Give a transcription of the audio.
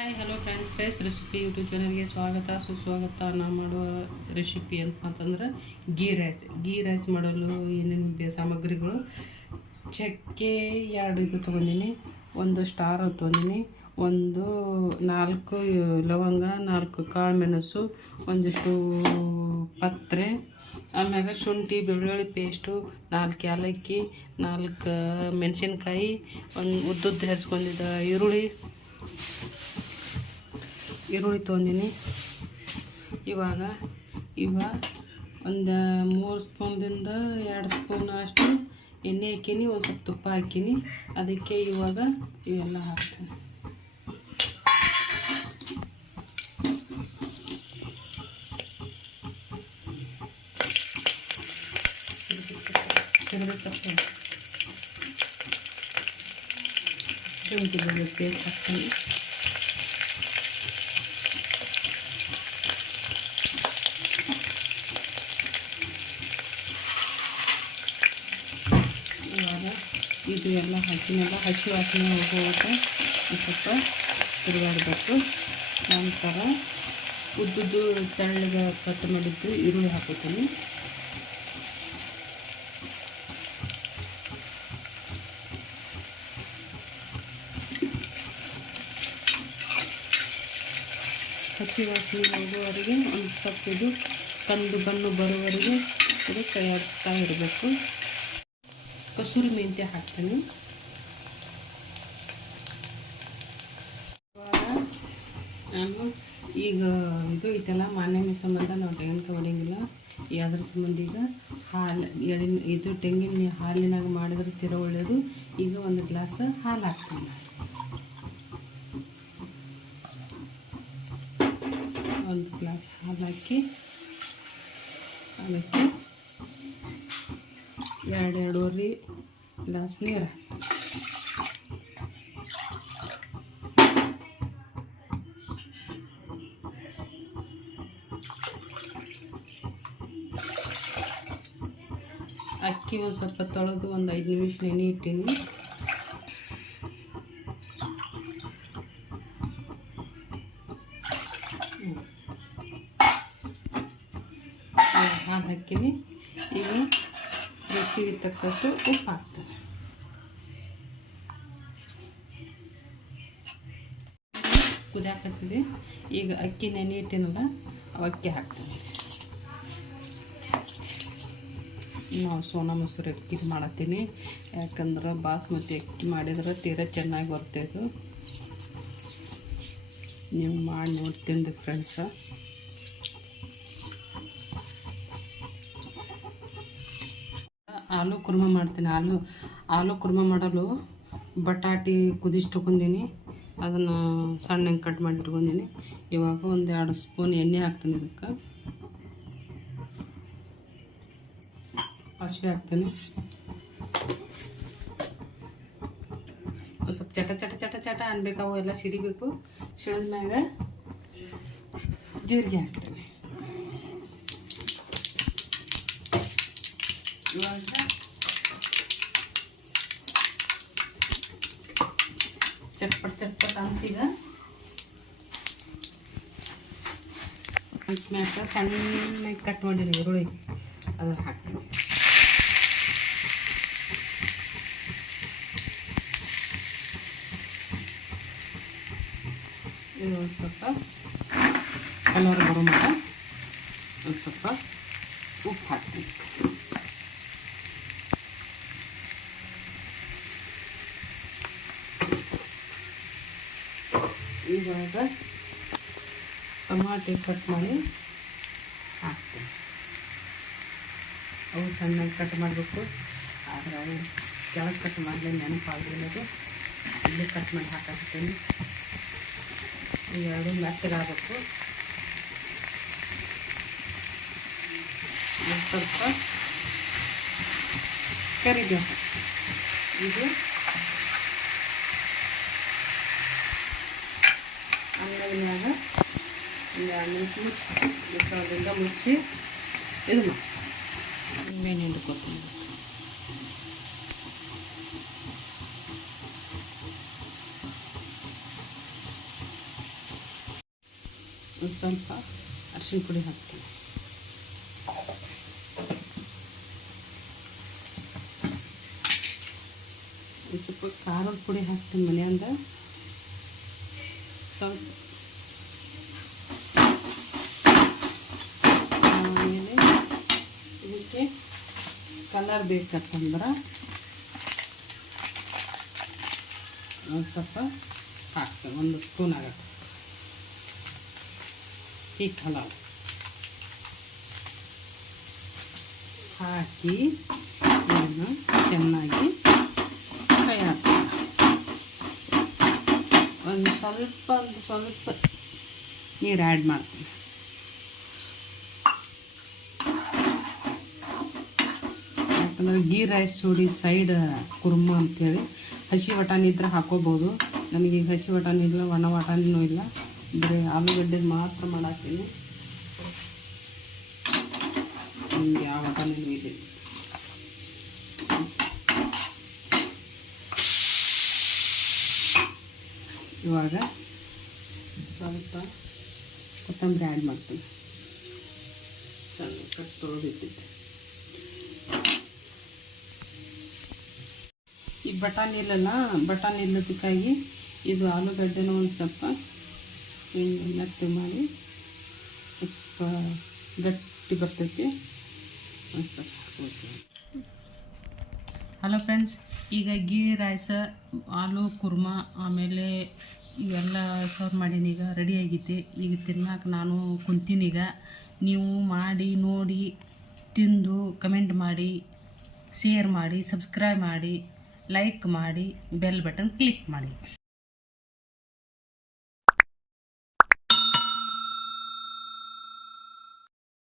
Hi hello friends ಟೇಸ್ recipe YouTube ಚಾನಲ್ಗೆ ಸ್ವಾಗತ. ಸುಸ್ವಾಗತ. ನಾನು ಮಾಡುವ ರೆಸಿಪಿ ಏನಪ್ಪ ಅಂತಂದ್ರೆ ಗೀ ರೈಸ್ ಗೀ ರೈಸ್ ಮಾಡಲು ಏನೇನು ಸಾಮಗ್ರಿಗಳು? ಚಕ್ಕೆ ಎರಡು ಇದು ತೊಗೊಂಡಿನಿ. ಒಂದು ಸ್ಟಾರ್ ತೊಗೊಂಡಿನಿ. ಒಂದು ನಾಲ್ಕು ಲವಂಗ, ನಾಲ್ಕು ಕಾಳು ಮೆಣಸು ಒಂದಿಷ್ಟು ಪತ್ರೆ, ಆಮ್ಯಾಗ ಶುಂಠಿ, ಬೆಳ್ಳುಳ್ಳಿ ಪೇಸ್ಟು ನಾಲ್ಕು ಏಲಕ್ಕಿ ನಾಲ್ಕು ಮೆಣಸಿನ್ಕಾಯಿ, ಒಂದು ಉದ್ದುದ್ದು ಹೆಚ್ಕೊಂಡಿದ್ದ ಈರುಳ್ಳಿ ಈರುಳ್ಳಿ ತೊಗೊಂಡಿನಿ. ಇವಾಗ, ಇವ ಒಂದು ಮೂರು ಸ್ಪೂನ್ದಿಂದ ಎರಡು ಸ್ಪೂನ್ ಅಷ್ಟು ಎಣ್ಣೆ ಹಾಕೀನಿ, ಒಂದು ಸ್ವಲ್ಪ ತುಪ್ಪ ಹಾಕೀನಿ. ಅದಕ್ಕೆ ಇವಾಗ ಇವೆಲ್ಲ ಹಾಕ್ತೀನಿ. ಶುಂಠಿ ಪೇಸ್ಟ್ ಹಾಕ್ತೀನಿ ಇವಾಗ ಇದು ಎಲ್ಲ ಹಚ್ಚಿ ವಾಸನೆ ಹೋಗುವಾಗ ಒಂದು ಸ್ವಲ್ಪ ತಿರುಗಾಡಬೇಕು. ನಂತರ ಉದ್ದುದ್ದು ತೆಳ್ಳಗೆ ಕಟ್ ಮಾಡಿದ್ದು ಈರುಳ್ಳಿ ಹಾಕುತ್ತೀನಿ. ಹಸಿ ವಾಸನೆ ಹೋಗುವವರೆಗೆ ಒಂದು ಸ್ವಲ್ಪ ಇದು ಕಂದು ಬಣ್ಣ ಬರುವವರೆಗೆ ಇದು ತಯಾರಿಸ್ತಾ ಇರಬೇಕು. ಕಸೂರಿ ಮೆಂತ್ಯ ಹಾಕ್ತೀನಿ. ನಾನು ಈಗ ಇದು ಐತಲ್ಲ ಮಾನ್ಯ ಸಂಬಂಧ ನಾವು ತೆಂಗಿನಕಾಯಿ ಹೊಡೆಯಂಗಿಲ್ಲ ಅದ್ರ ಸಂಬಂಧ ಈಗ ಹಾಲು ಎಳಿನ ಇದು ತೆಂಗಿನ ಹಾಲಿನಾಗ ಮಾಡಿದ್ರೆ ತೀರ ಒಳ್ಳೆಯದು ಈಗ ಒಂದು ಗ್ಲಾಸ್ ಹಾಲು ಹಾಕ್ತೀನಿ ಒಂದು ಗ್ಲಾಸ್ ಹಾಲು ಹಾಕಿ, ಅದಕ್ಕೆ ಎರಡು ಎರಡೂವರೆ ಗ್ಲಾಸ್ ನೀರು. ಅಕ್ಕಿ ಒಂದು ಸ್ವಲ್ಪ ತೊಳೆದು ಒಂದು ಐದು ನಿಮಿಷ ನೆನೆ ಇಟ್ಟೀನಿ. ಹಾಲು ಹಾಕೀನಿ. ಈಗ ರುಚಿಗೆ ತಕ್ಕಷ್ಟು ಉಪ್ಪು ಹಾಕ್ತಾರೆ ಕುದಿಯಾಕತ್ತಿದೆ ಈಗ ಅಕ್ಕಿ ನೆನೆಯಿಟ್ಟಿನಲ್ಲ ಅಕ್ಕಿ ಹಾಕ್ತೀನಿ ನಾವು ಸೋನಾ ಮೊಸರು ಅಕ್ಕಿ ಮಾಡತ್ತೀನಿ ಯಾಕಂದ್ರೆ ಬಾಸ್ಮತಿ ಅಕ್ಕಿ ಮಾಡಿದ್ರೆ ತೀರಾ ಚೆನ್ನಾಗಿ ಬರ್ತೈದು ನೀವು ಮಾಡಿ ನೋಡ್ತೀನಿ ಫ್ರೆಂಡ್ಸ ಆಲೂ ಕುರ್ಮ ಮಾಡ್ತೀನಿ ಆಲೂ ಆಲೂ ಕುರ್ಮ ಮಾಡಲು ಬಟಾಟಿ ಕುದಿಸಿ ತೊಗೊಂಡಿನಿ. ಅದನ್ನು ಸಣ್ಣಗೆ ಕಟ್ ಮಾಡಿ ಇಟ್ಕೊಂಡಿನಿ. ಇವಾಗ ಒಂದು ಎರಡು ಸ್ಪೂನ್ ಎಣ್ಣೆ ಹಾಕ್ತೀನಿ ಇದಕ್ಕೆ. ಹಸಿ ಹಾಕ್ತೀನಿ. ಸ್ವಲ್ಪ ಚಟ ಚಟ ಚಟ ಚಟ ಅನ್ಬೇಕು, ಅವು ಎಲ್ಲ ಸಿಡಿಬೇಕು. ಸಿಡಿದ ಮ್ಯಾಗ ಜೀರಿಗೆ ಹಾಕ್ತೀನಿ. ಇವಾಗ ಚಟ್ಪಟ್ ಚಟ್ಪಟ್ ಅಂತೀಗ ಮ್ಯಾಕ ಸಣ್ಣಗೆ ಕಟ್ ಮಾಡಿರಿ ಈರುಳ್ಳಿ. ಅದನ್ನ ಹಾಕ್ತೀನಿ. ಇದು ಒಂದು ಸ್ವಲ್ಪ ಕಲರ್ ಬರೋ ಮಟ್ಟ ಒಂದು ಸ್ವಲ್ಪ ಉಪ್ಪು ಹಾಕ್ತೀನಿ. ಇವಾಗ ಟೊಮಾಟೆ ಕಟ್ ಮಾಡಿ ಹಾಕ್ತೀನಿ. ಅವು ಸಣ್ಣಗೆ ಕಟ್ ಮಾಡಬೇಕು. ಆದರೆ ಅವು ಕೆಳಗೆ ಕಟ್ ಮಾಡಲಿ ನೆನಪಾಗಲಿಲ್ಲ ಅದು ಇಲ್ಲೇ ಕಟ್ ಮಾಡಿ ಹಾಕಾಕ್ತೀನಿ. ಇವೆರಡು ಮೆತ್ತಗಾಗಬೇಕು ಸ್ವಲ್ಪ ಕರಿಬೇಕು ಇದು ಒಂದು ಎರಡು ನಿಮಿಷ ಮುಚ್ಚಿ ಮುಚ್ಚೋದ್ರಿಂದ ಮುಚ್ಚಿ ಇದು ಮಾಡಿ. ಹಿಂಡ್ಕೊತೀನಿ ಒಂದು ಸ್ವಲ್ಪ ಅರಿಶಿನ ಪುಡಿ ಹಾಕ್ತೀನಿ. ಒಂದು ಸ್ವಲ್ಪ ಖಾರದ ಪುಡಿ ಹಾಕ್ತೀನಿ ಮನೆಯಿಂದ. ಸ್ವಲ್ಪ ಆಮೇಲೆ ಇದಕ್ಕೆ ಕಲರ್ ಬೇಕಂತಂದ್ರೆ ಒಂದು ಸ್ವಲ್ಪ ಹಾಕ್ತೇವೆ, ಒಂದು ಸ್ಪೂನ್ ಆಗುತ್ತೆ. ಈ ಕಲರ್ ಹಾಕಿ ಇದನ್ನು ಚೆನ್ನಾಗಿ ಫ್ರೈ ಹಾಕ್ತೀನಿ ಒಂದು ಸ್ವಲ್ಪ ಒಂದು ಸ್ವಲ್ಪ ನೀರು ಆ್ಯಡ್ ಮಾಡ್ತೀನಿ. ಯಾಕಂದ್ರೆ ಗೀ ರೈಸ್ ಚೂಡಿ ಸೈಡ್ ಕುರ್ಮ ಅಂತೇಳಿ. ಹಸಿ ವಟಾಣಿ ಇದ್ರೆ ಹಾಕೋಬೋದು. ಈಗ ಹಸಿ ವಟಾಣಿ ಇಲ್ಲ, ಒಣ ವಟಾಣಿನೂ ಇಲ್ಲ. ಬರೀ ಆಲೂಗಡ್ಡೆ ಮಾತ್ರ ಮಾಡಾಕ್ತೀನಿ. ನಿಮಗೆ ಆ ವಟಾಣಿನೂ ಇದೆ. ಇವಾಗ ಸ್ವಲ್ಪ ಕೊತ್ತಂಬರಿ ಆ್ಯಡ್ ಮಾಡ್ತೀನಿ. ಸ್ವಲ್ಪ ತೊಳೆದಿಟ್ಟಿದ್ದೆ. ಈ ಬಟಾಣಿ ಇಲ್ಲಲ್ಲ ಬಟಾಣಿ ಇಲ್ಲದಕ್ಕಾಗಿ ಇದು ಆಲೂಗಡ್ಡೆನೂ ಒಂದು ಸ್ವಲ್ಪ ಮೆತ್ತೆ ಮಾಡಿ ಸ್ವಲ್ಪ ಗಟ್ಟಿ ಬರ್ತೈತಿ. ಹಲೋ ಫ್ರೆಂಡ್ಸ್ ಈಗ ಗೀ ರಾಯ್ಸ ಆಲೂ, ಕುರ್ಮಾ, ಆಮೇಲೆ ಇವೆಲ್ಲ ಸರ್ವ್ ಮಾಡೀನಿ ಈಗ ರೆಡಿ ಆಗೈತಿ ಈಗ ತಿನ್ನಕ್ಕೆ ನಾನು ಕುಂತೀನಿ ಈಗ. ನೀವು ಮಾಡಿ, ನೋಡಿ, ತಿಂದು ಕಮೆಂಟ್ ಮಾಡಿ ಶೇರ್ ಮಾಡಿ ಸಬ್ಸ್ಕ್ರೈಬ್ ಮಾಡಿ. ಲೈಕ್ ಮಾಡಿ ಬೆಲ್ ಬಟನ್ ಕ್ಲಿಕ್ ಮಾಡಿ.